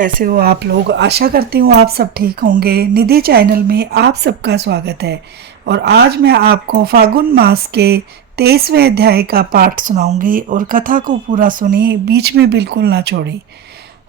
कैसे हो आप लोग। आशा करती हूँ आप सब ठीक होंगे। निधि चैनल में आप सबका स्वागत है। और आज मैं आपको फागुन मास के 23वें अध्याय का पाठ सुनाऊंगी और कथा को पूरा सुनिए, बीच में बिल्कुल ना छोड़ी।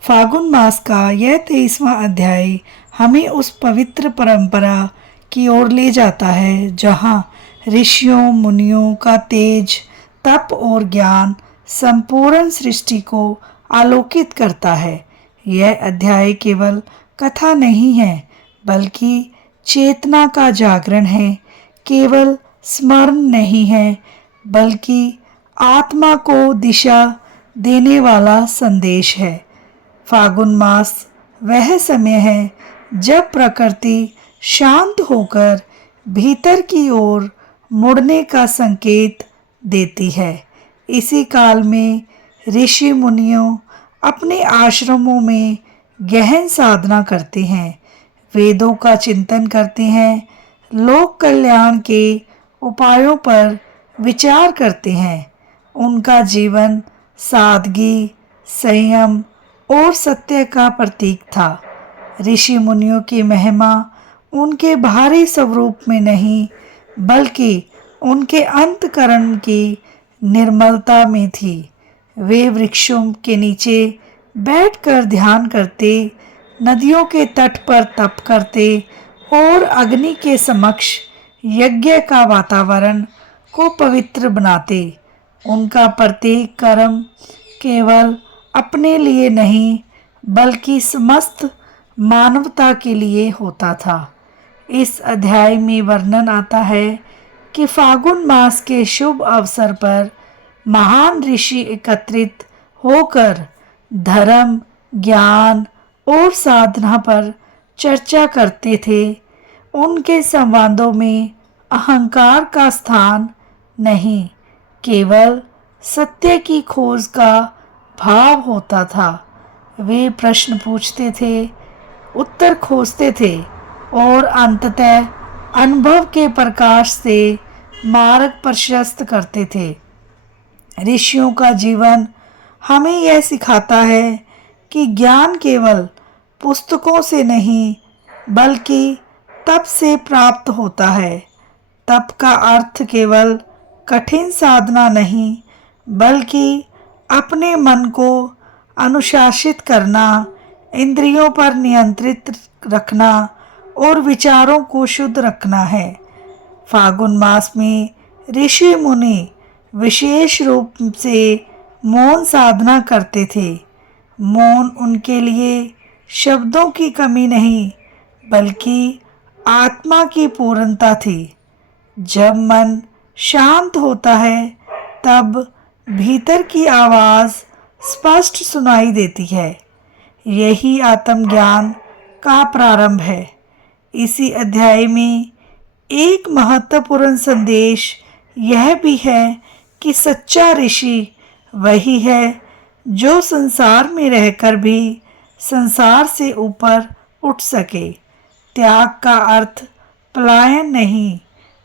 फागुन मास का यह 23वां अध्याय हमें उस पवित्र परंपरा की ओर ले जाता है जहाँ ऋषियों मुनियों का तेज, तप और ज्ञान संपूर्ण सृष्टि को आलोकित करता है। यह अध्याय केवल कथा नहीं है बल्कि चेतना का जागरण है, केवल स्मरण नहीं है बल्कि आत्मा को दिशा देने वाला संदेश है। फागुन मास वह समय है जब प्रकृति शांत होकर भीतर की ओर मुड़ने का संकेत देती है। इसी काल में ऋषि मुनियों अपने आश्रमों में गहन साधना करते हैं, वेदों का चिंतन करते हैं, लोक कल्याण के उपायों पर विचार करते हैं। उनका जीवन सादगी, संयम और सत्य का प्रतीक था। ऋषि मुनियों की महिमा उनके बाहरी स्वरूप में नहीं बल्कि उनके अंतःकरण की निर्मलता में थी। वे वृक्षों के नीचे बैठकर ध्यान करते, नदियों के तट पर तप करते और अग्नि के समक्ष यज्ञ का वातावरण को पवित्र बनाते। उनका प्रत्येक कर्म केवल अपने लिए नहीं बल्कि समस्त मानवता के लिए होता था। इस अध्याय में वर्णन आता है कि फागुन मास के शुभ अवसर पर महान ऋषि एकत्रित होकर धर्म, ज्ञान और साधना पर चर्चा करते थे। उनके संवादों में अहंकार का स्थान नहीं, केवल सत्य की खोज का भाव होता था। वे प्रश्न पूछते थे, उत्तर खोजते थे और अंततः अनुभव के प्रकाश से मार्ग प्रशस्त करते थे। ऋषियों का जीवन हमें यह सिखाता है कि ज्ञान केवल पुस्तकों से नहीं बल्कि तप से प्राप्त होता है। तप का अर्थ केवल कठिन साधना नहीं बल्कि अपने मन को अनुशासित करना, इंद्रियों पर नियंत्रित रखना और विचारों को शुद्ध रखना है। फागुन मास में ऋषि मुनि विशेष रूप से मौन साधना करते थे। मौन उनके लिए शब्दों की कमी नहीं बल्कि आत्मा की पूर्णता थी। जब मन शांत होता है तब भीतर की आवाज़ स्पष्ट सुनाई देती है। यही आत्मज्ञान का प्रारंभ है। इसी अध्याय में एक महत्वपूर्ण संदेश यह भी है कि सच्चा ऋषि वही है जो संसार में रहकर भी संसार से ऊपर उठ सके। त्याग का अर्थ पलायन नहीं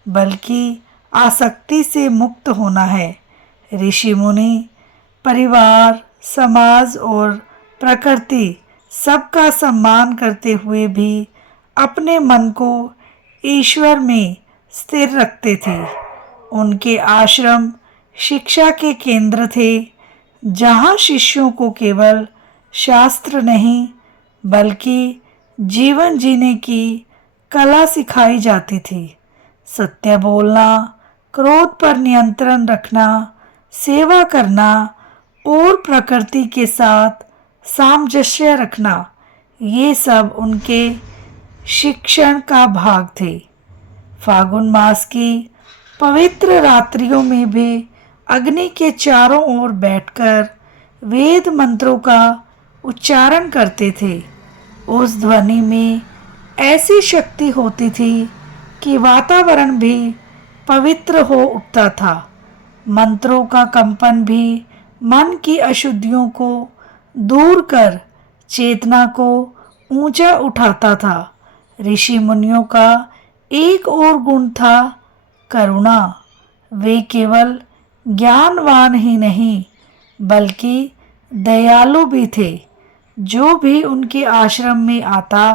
बल्कि आसक्ति से मुक्त होना है। ऋषि मुनि परिवार, समाज और प्रकृति सबका सम्मान करते हुए भी अपने मन को ईश्वर में स्थिर रखते थे। उनके आश्रम शिक्षा के केंद्र थे, जहाँ शिष्यों को केवल शास्त्र नहीं बल्कि जीवन जीने की कला सिखाई जाती थी। सत्य बोलना, क्रोध पर नियंत्रण रखना, सेवा करना और प्रकृति के साथ सामंजस्य रखना, ये सब उनके शिक्षण का भाग थे। फागुन मास की पवित्र रात्रियों में भी अग्नि के चारों ओर बैठकर वेद मंत्रों का उच्चारण करते थे। उस ध्वनि में ऐसी शक्ति होती थी कि वातावरण भी पवित्र हो उठता था। मंत्रों का कंपन भी मन की अशुद्धियों को दूर कर चेतना को ऊंचा उठाता था। ऋषि मुनियों का एक और गुण था करुणा। वे केवल ज्ञानवान ही नहीं बल्कि दयालु भी थे। जो भी उनके आश्रम में आता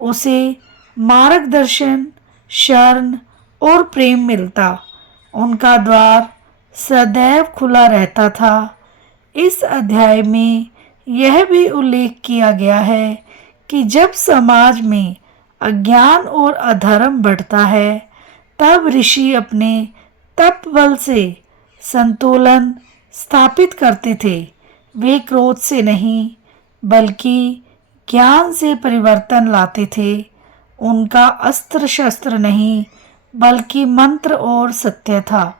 उसे मार्गदर्शन, शरण और प्रेम मिलता। उनका द्वार सदैव खुला रहता था। इस अध्याय में यह भी उल्लेख किया गया है कि जब समाज में अज्ञान और अधर्म बढ़ता है तब ऋषि अपने तप बल से संतुलन स्थापित करते थे। वे क्रोध से नहीं बल्कि ज्ञान से परिवर्तन लाते थे। उनका अस्त्र शस्त्र नहीं बल्कि मंत्र और सत्य था।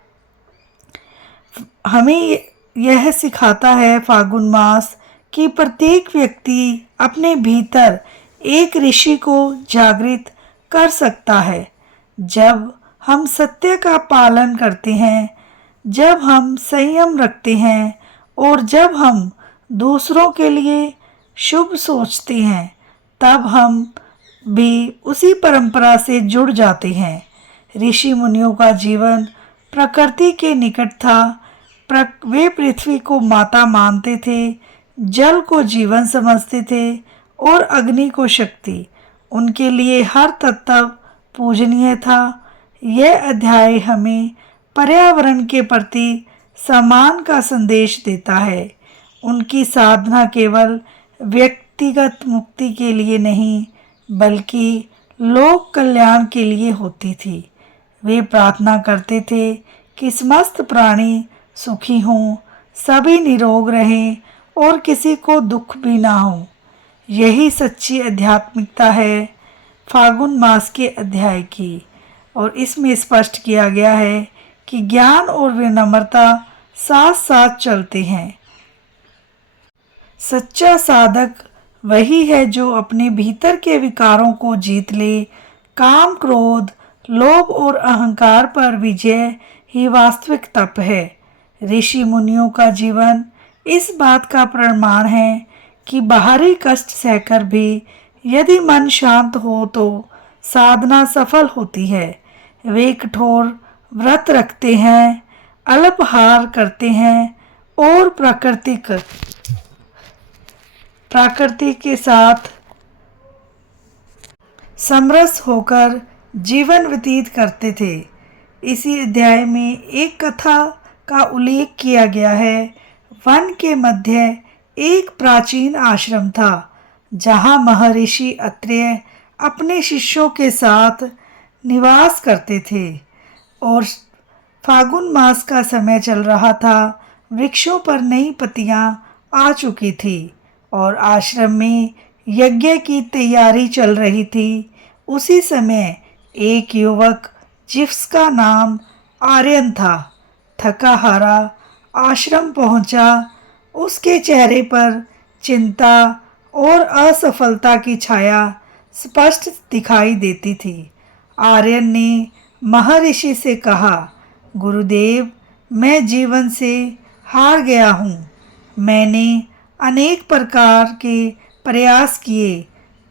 हमें यह सिखाता है फागुन मास कि प्रत्येक व्यक्ति अपने भीतर एक ऋषि को जागृत कर सकता है। जब हम सत्य का पालन करते हैं, जब हम संयम रखते हैं और जब हम दूसरों के लिए शुभ सोचते हैं, तब हम भी उसी परंपरा से जुड़ जाते हैं। ऋषि मुनियों का जीवन प्रकृति के निकट था। वे पृथ्वी को माता मानते थे, जल को जीवन समझते थे और अग्नि को शक्ति। उनके लिए हर तत्व पूजनीय था। यह अध्याय हमें पर्यावरण के प्रति सम्मान का संदेश देता है। उनकी साधना केवल व्यक्तिगत मुक्ति के लिए नहीं बल्कि लोक कल्याण के लिए होती थी। वे प्रार्थना करते थे कि समस्त प्राणी सुखी हों, सभी निरोग रहें और किसी को दुख भी ना हो। यही सच्ची आध्यात्मिकता है फागुन मास के अध्याय की। और इसमें स्पष्ट किया गया है कि ज्ञान और विनम्रता साथ साथ चलते हैं। सच्चा साधक वही है जो अपने भीतर के विकारों को जीत ले। काम, क्रोध, लोभ और अहंकार पर विजय ही वास्तविक तप है। ऋषि मुनियों का जीवन इस बात का प्रमाण है कि बाहरी कष्ट सहकर भी यदि मन शांत हो तो साधना सफल होती है। वे कठोर व्रत रखते हैं, अल्पाहार करते हैं और प्रकृति के साथ समरस होकर जीवन व्यतीत करते थे। इसी अध्याय में एक कथा का उल्लेख किया गया है। वन के मध्य एक प्राचीन आश्रम था जहाँ महर्षि अत्रेय अपने शिष्यों के साथ निवास करते थे और फागुन मास का समय चल रहा था। वृक्षों पर नई पत्तियां आ चुकी थी और आश्रम में यज्ञ की तैयारी चल रही थी। उसी समय एक युवक जिसका नाम आर्यन था, थका हारा आश्रम पहुंचा। उसके चेहरे पर चिंता और असफलता की छाया स्पष्ट दिखाई देती थी। आर्यन ने महर्षि से कहा, गुरुदेव, मैं जीवन से हार गया हूँ। मैंने अनेक प्रकार के प्रयास किए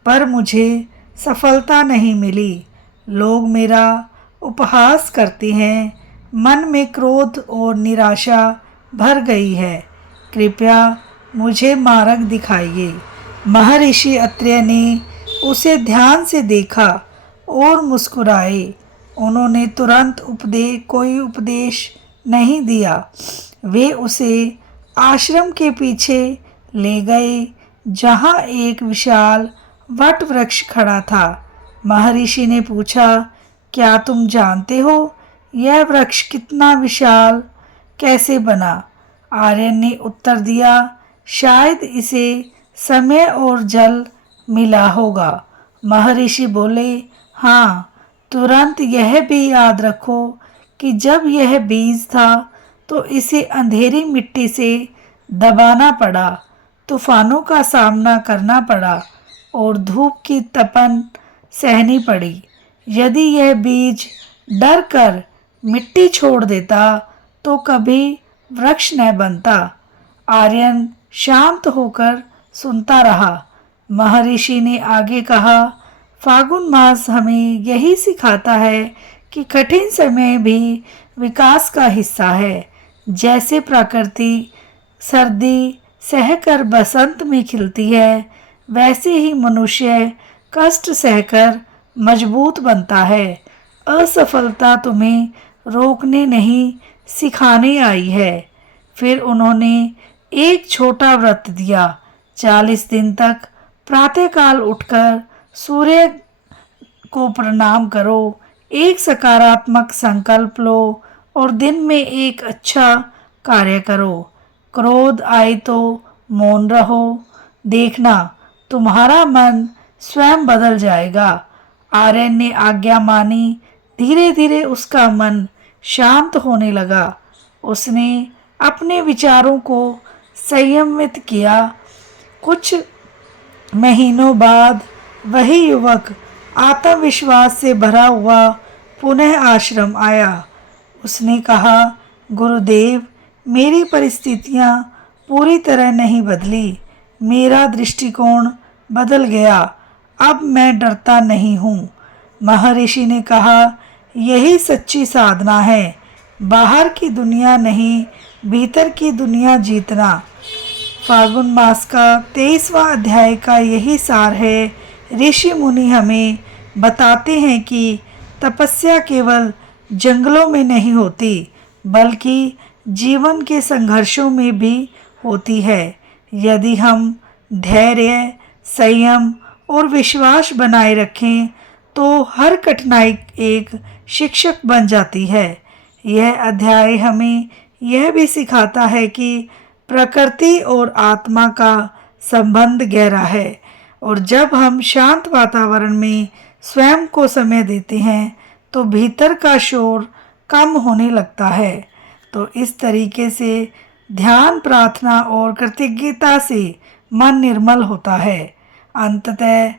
पर मुझे सफलता नहीं मिली। लोग मेरा उपहास करते हैं। मन में क्रोध और निराशा भर गई है। कृपया मुझे मार्ग दिखाइए। महर्षि अत्रेय ने उसे ध्यान से देखा और मुस्कुराए। उन्होंने तुरंत कोई उपदेश नहीं दिया। वे उसे आश्रम के पीछे ले गए जहाँ एक विशाल वट वृक्ष खड़ा था। महर्षि ने पूछा, क्या तुम जानते हो यह वृक्ष कितना विशाल कैसे बना? आर्यन ने उत्तर दिया, शायद इसे समय और जल मिला होगा। महर्षि बोले, हाँ, तुरंत यह भी याद रखो कि जब यह बीज था तो इसे अंधेरी मिट्टी से दबाना पड़ा, तूफानों का सामना करना पड़ा और धूप की तपन सहनी पड़ी। यदि यह बीज डर कर मिट्टी छोड़ देता तो कभी वृक्ष न बनता। आर्यन शांत होकर सुनता रहा। महर्षि ने आगे कहा, फागुन मास हमें यही सिखाता है कि कठिन समय भी विकास का हिस्सा है। जैसे प्रकृति सर्दी, सहकर बसंत में खिलती है, वैसे ही मनुष्य कष्ट सहकर मजबूत बनता है। असफलता तुम्हें रोकने नहीं, सिखाने आई है। फिर उन्होंने एक छोटा व्रत दिया। 40 दिन तक प्रातःकाल उठकर सूर्य को प्रणाम करो, एक सकारात्मक संकल्प लो और दिन में एक अच्छा कार्य करो। क्रोध आए तो मौन रहो, देखना तुम्हारा मन स्वयं बदल जाएगा। आर्यन ने आज्ञा मानी। धीरे धीरे उसका मन शांत होने लगा। उसने अपने विचारों को संयमित किया। कुछ महीनों बाद वही युवक आत्मविश्वास से भरा हुआ पुनः आश्रम आया। उसने कहा, गुरुदेव, मेरी परिस्थितियां पूरी तरह नहीं बदली, मेरा दृष्टिकोण बदल गया, अब मैं डरता नहीं हूँ। महर्षि ने कहा, यही सच्ची साधना है, बाहर की दुनिया नहीं, भीतर की दुनिया जीतना। फाल्गुन मास का 23वां अध्याय का यही सार है। ऋषि मुनि हमें बताते हैं कि तपस्या केवल जंगलों में नहीं होती, बल्कि जीवन के संघर्षों में भी होती है। यदि हम धैर्य, संयम और विश्वास बनाए रखें तो हर कठिनाई एक शिक्षक बन जाती है। यह अध्याय हमें यह भी सिखाता है कि प्रकृति और आत्मा का संबंध गहरा है और जब हम शांत वातावरण में स्वयं को समय देते हैं तो भीतर का शोर कम होने लगता है। तो इस तरीके से ध्यान, प्रार्थना और कृतज्ञता से मन निर्मल होता है। अंततः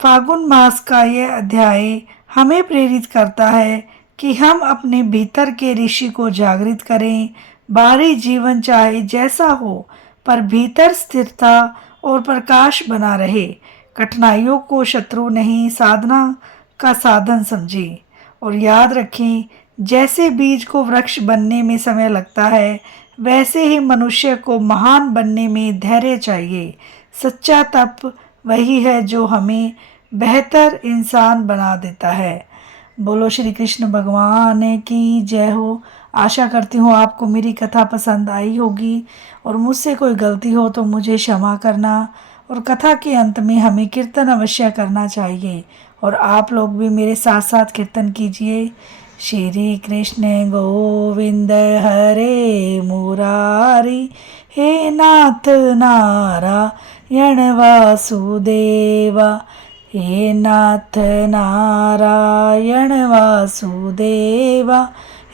फाल्गुन मास का यह अध्याय हमें प्रेरित करता है कि हम अपने भीतर के ऋषि को जागृत करें। बाहरी जीवन चाहे जैसा हो, पर भीतर स्थिरता और प्रकाश बना रहे। कठिनाइयों को शत्रु नहीं, साधना का साधन समझें और याद रखें, जैसे बीज को वृक्ष बनने में समय लगता है, वैसे ही मनुष्य को महान बनने में धैर्य चाहिए। सच्चा तप वही है जो हमें बेहतर इंसान बना देता है। बोलो श्री कृष्ण भगवान की जय हो। आशा करती हूँ आपको मेरी कथा पसंद आई होगी और मुझसे कोई गलती हो तो मुझे क्षमा करना। और कथा के अंत में हमें कीर्तन अवश्य करना चाहिए और आप लोग भी मेरे साथ साथ कीर्तन कीजिए। श्री कृष्ण गोविंद हरे मुरारी, हे नाथ नारायण वासुदेवा, हे नाथ नारायण वासुदेवा,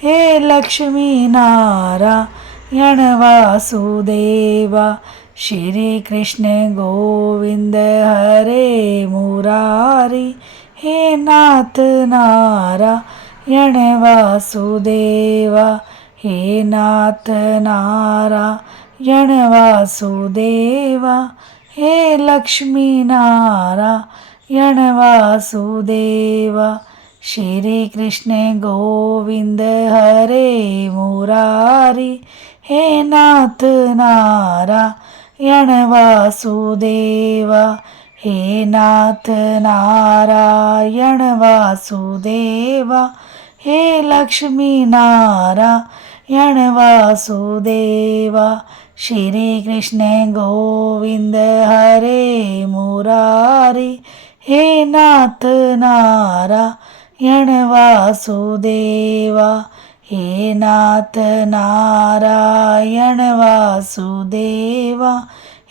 हे लक्ष्मी नारायण वासुदेवा। श्री कृष्ण गोविंद हरे मुरारी, हे नाथ नारायण वासुदेवा, हे नाथ नारायण वासुदेवा, हे लक्ष्मी नारायण वासुदेवा। श्री कृष्ण गोविंद हरे मुरारी, हे नाथ नारायण वासुदेवा, हे नाथ नारायण वासुदेवा, हे लक्ष्मी नारायण वासुदेवा। श्री कृष्ण गोविंद हरे मुरारी, हे नाथ नारायण वासुदेवा, हे नाथ नारायण वासुदेवा,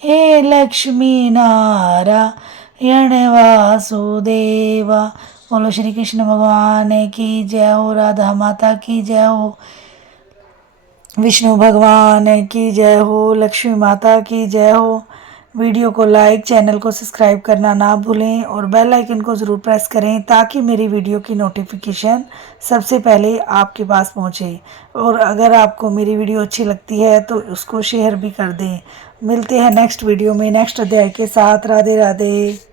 हे लक्ष्मी नारायण वासुदेवा। बोलो श्री कृष्ण भगवान की जय हो, राधा माता की जय हो, विष्णु भगवान की जय हो, लक्ष्मी माता की जय हो। वीडियो को लाइक, चैनल को सब्सक्राइब करना ना भूलें और बेल आइकन को ज़रूर प्रेस करें ताकि मेरी वीडियो की नोटिफिकेशन सबसे पहले आपके पास पहुंचे। और अगर आपको मेरी वीडियो अच्छी लगती है तो उसको शेयर भी कर दें। मिलते हैं नेक्स्ट वीडियो में नेक्स्ट अध्याय के साथ। राधे राधे।